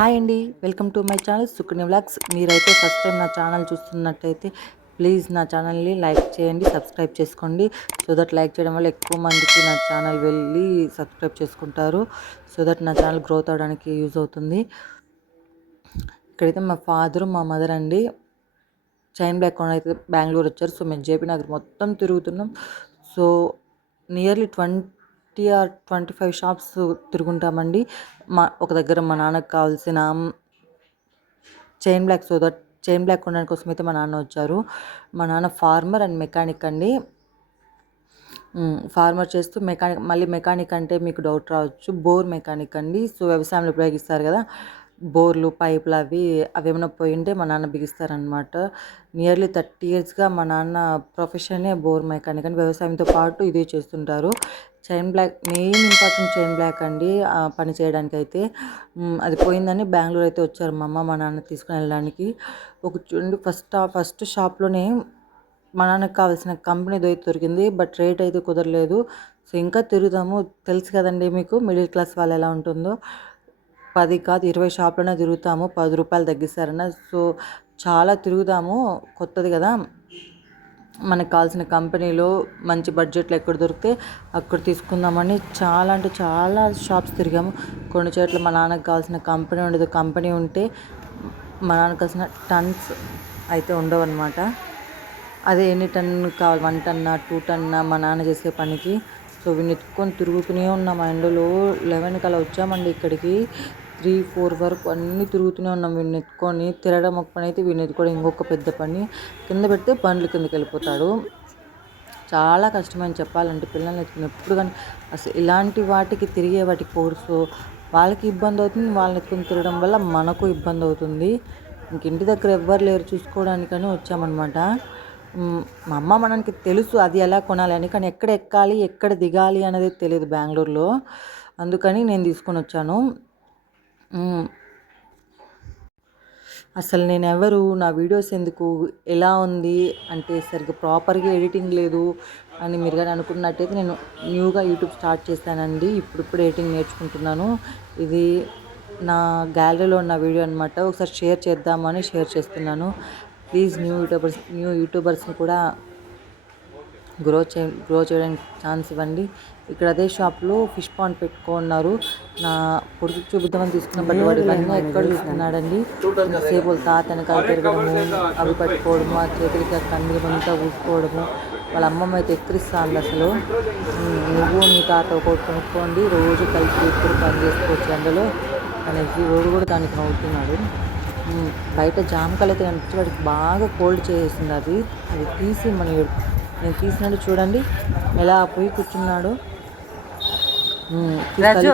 Hi అండి, welcome to my channel Sukanya vlogs. మీరైతే first time నా ఛానల్ చూస్తున్నట్టయితే ప్లీజ్ నా ఛానల్ని లైక్ చేయండి, సబ్స్క్రైబ్ చేసుకోండి. సో దట్ లైక్ చేయడం వల్ల ఎక్కువ మందికి నా ఛానల్ వెళ్ళి సబ్స్క్రైబ్ చేసుకుంటారు. సో దట్ నా ఛానల్ గ్రోత్ అవడానికి యూజ్ అవుతుంది. ఇక్కడైతే మా ఫాదరు మా మదర్ అండి చైన్ బ్లాక్ కొన అయితే బెంగళూరు వచ్చారు. సో మేము జేపీ నగర్ మొత్తం తిరుగుతున్నాం. సో నియర్లీ 25 షాప్స్ తిరుగుంటామండి. ఒక దగ్గర మా నాన్నకు కావాల్సిన chain block, so that chain block కొనడానికి కోసం అయితే మా నాన్న వచ్చారు. మా నాన్న ఫార్మర్ అండ్ మెకానిక్ అండి. ఫార్మర్ చేస్తూ మెకానిక్ అంటే మీకు డౌట్ రావచ్చు, బోర్ మెకానిక్ అండి. సో వ్యవసాయంలో ఉపయోగిస్తారు కదా బోర్లు, పైపులు, అవి ఏమైనా పోయింటే మా నాన్న బిగిస్తారనమాట. నియర్లీ 30 yearsగా మా నాన్న ప్రొఫెషనే బోర్ మెకానిక్ అని, వ్యవసాయంతో పాటు ఇదే చేస్తుంటారు. Chain block main important chain block అండి పని చేయడానికి అయితే. అది పోయిందని బెంగళూరు అయితే వచ్చారు మా అమ్మ మా నాన్న తీసుకుని వెళ్ళడానికి. ఒక చూడండి ఫస్ట్ షాప్లోనే మా నాన్నకు కావాల్సిన కంపెనీ అయితే దొరికింది, బట్ రేట్ అయితే కుదరలేదు. సో ఇంకా తిరుగుదాము, తెలుసు కదండి మీకు మిడిల్ క్లాస్ వాళ్ళు ఎలా ఉంటుందో. 10 కాదు 20 షాప్లోనే తిరుగుతాము, 10 రూపాయలు తగ్గిస్తారన్న. సో చాలా తిరుగుదాము, కొత్తది కదా, మనకు కావాల్సిన కంపెనీలో మంచి బడ్జెట్లో ఎక్కడ దొరికితే అక్కడ తీసుకుందామని చాలా అంటే చాలా షాప్స్ తిరిగాము. కొన్ని చోట్ల మా నాన్నకు కావాల్సిన కంపెనీ ఉండదు, కంపెనీ ఉంటే మా నాన్నకు కావాల్సిన టన్స్ అయితే ఉండవు అనమాట. అదే ఎన్ని టన్ కావాలి, 1 టన్నా 2 టన్నా మా నాన్న చేసే పనికి. సో వీడిని ఎత్తుకొని తిరుగుతూనే ఉన్నాం. మా ఎండలో 11 కల్లా వచ్చామండి ఇక్కడికి. 3-4 వరకు అన్నీ తిరుగుతూనే ఉన్నాం వీడిని ఎత్తుకొని. తిరగడం ఒక పని అయితే వీడిని ఎత్తుకోవడం ఇంకొక పెద్ద పని. కింద పెడితే బండ్లు కిందకి వెళ్ళిపోతాడు. చాలా కష్టమని చెప్పాలంటే పిల్లల్ని ఎత్తుకుని ఎప్పుడు కానీ అసలు ఇలాంటి వాటికి తిరిగే వాటికి కోర్సు వాళ్ళకి ఇబ్బంది అవుతుంది, వాళ్ళని ఎత్తుకుని తిరగడం వల్ల మనకు ఇబ్బంది అవుతుంది. ఇంక ఇంటి దగ్గర ఎవ్వరు లేరు చూసుకోవడానికని వచ్చామన్నమాట. మా అమ్మ మనకి తెలుసు అది ఎలా కొనాలి అని, కానీ ఎక్కడ ఎక్కాలి ఎక్కడ దిగాలి అనేది తెలియదు బెంగళూరులో. అందుకని నేను తీసుకొని వచ్చాను. అసలు నేను ఎవరు, నా వీడియోస్ ఎందుకు, ఎలా ఉంది అంటే సరిగ్గా ప్రాపర్గా ఎడిటింగ్ లేదు అని మీరు కానీ అనుకున్నట్టయితే నేను న్యూగా యూట్యూబ్ స్టార్ట్ చేశానండి. ఇప్పుడు ఎడిటింగ్ నేర్చుకుంటున్నాను. ఇది నా గ్యాలరీలో ఉన్న వీడియో అనమాట. ఒకసారి షేర్ చేద్దామని షేర్ చేస్తున్నాను. ప్లీజ్ న్యూ యూట్యూబర్స్ని కూడా గ్రో చేయడానికి ఛాన్స్ ఇవ్వండి. ఇక్కడ అదే షాప్లో ఫిష్ పాండ్ పెట్టుకున్నారు. నా కొడుకు చూపిద్దామని తీసుకున్న బట్ వాడు ఇవన్నీ ఎక్కడ చూస్తున్నాడండి. సేపు తాత వెనకాల తిరగడము, అవి పట్టుకోవడము, ఆ చేతులకి కన్నులు అంతా ఊసుకోవడము. వాళ్ళ అమ్మమ్మ అయితే ఎక్కిరిస్తాను అసలు. నువ్వు మీ తాత ఒకటి కొనుక్కోండి, రోజు కలిసి ఎప్పుడు పని చేసుకోవచ్చు అందులో అనేసి. వాడు కూడా దానికి నవ్వుతున్నాడు. బయట జామకాయలు అయితే కనిపించి వాడికి బాగా కోల్డ్ చేసేసింది. అది తీసి నేను తీసినట్టు చూడండి ఎలా పోయి కూర్చున్నాడు.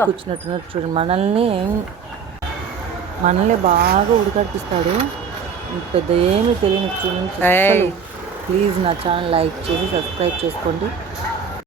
కూర్చున్నట్టున్నాడు చూడండి. మనల్ని బాగా ఉడకడిపిస్తాడు. పెద్ద ఏమీ తెలియని చూడండి. ప్లీజ్ నా ఛానల్ లైక్ చేసి సబ్స్క్రైబ్ చేసుకోండి.